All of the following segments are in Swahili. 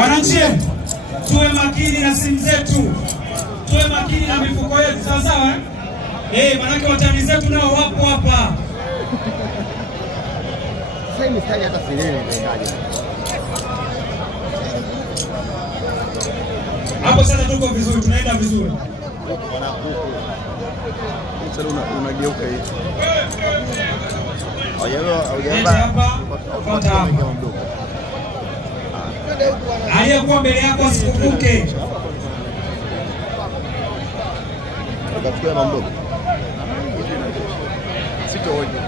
Wananchi, tuwe makini na simu zetu, tuwe makini na mifuko yetu, sawa sawa? Manake watani zetu nao wapo hapa. Sasa mistari hata sileni ndio hapo. Sasa tuko vizuri, tunaenda vizuri. Sasa unageuka hivi. Aliyekuwa mbele yako asikuvuke. Ukachukua na mdogo. Sito hoja.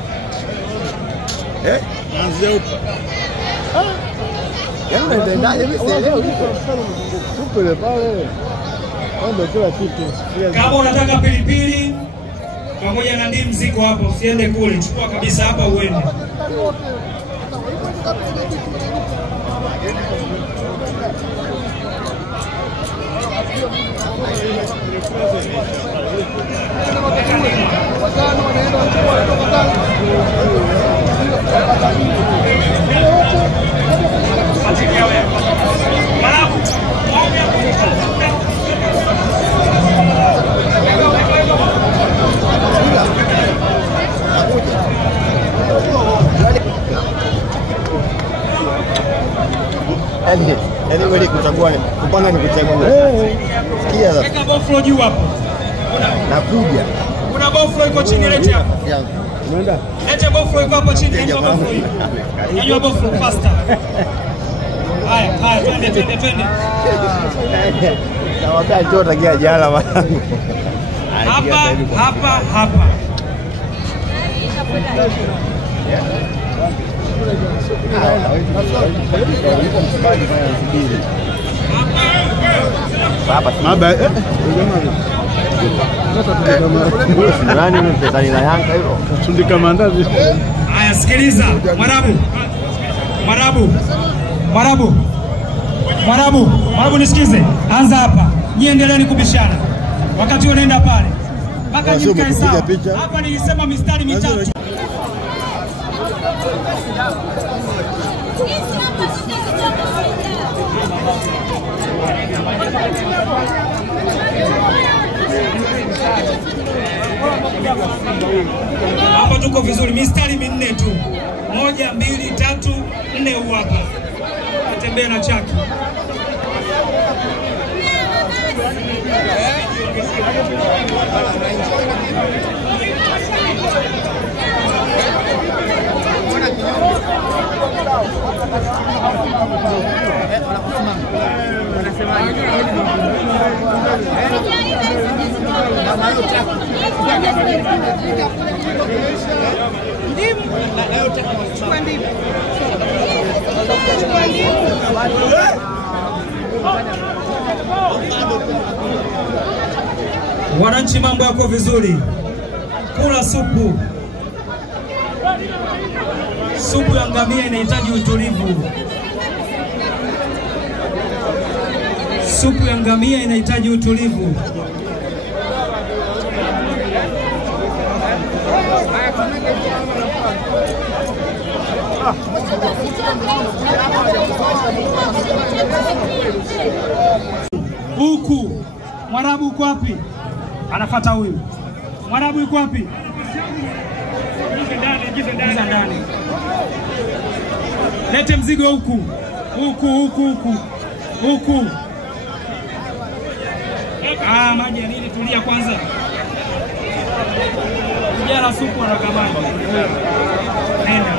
Anzia huko. Yaani unaendaje mimi sielewi. Super pale. Ndio kila kitu. Kama unataka pilipili pamoja na ndimu ziko hapo, usiende kule, chukua kabisa hapa uende. Yaani wewe kuchagua kupanga ni kuchagua. Sikia sasa. Weka boflo juu hapo. Nakuja. Kuna boflo iko chini, lete hapo. Umeenda? Lete boflo iko hapo chini, nyanyua boflo. Nyanyua boflo faster. Haya, twende. Na wakati njoo takia jala mwanangu. Hapa. Nani mpesa na Yanga hilo? Tundika mandazi. Haya, sikiliza. Mwarabu nisikize. Anza hapa. Niendeleeni kubishana. Wakati unaenda pale. Mpaka nikae sawa. Hapa nilisema mistari mitatu. Hapa tuko vizuri, mistari minne tu. 1, 2, 3, 4 huu hapa. Natembea na chaki. Wananchi, mambo yako vizuri. Kula supu. Supu ya ngamia inahitaji utulivu. Supu ya ngamia inahitaji utulivu. Huku Mwarabu uko wapi? Anafuata huyu. Mwarabu uko wapi? Ingiza ndani. Lete mzigo huku. Huku. Maji ya nini? Tulia kwanza. Kijana supu anakamata. Nenda.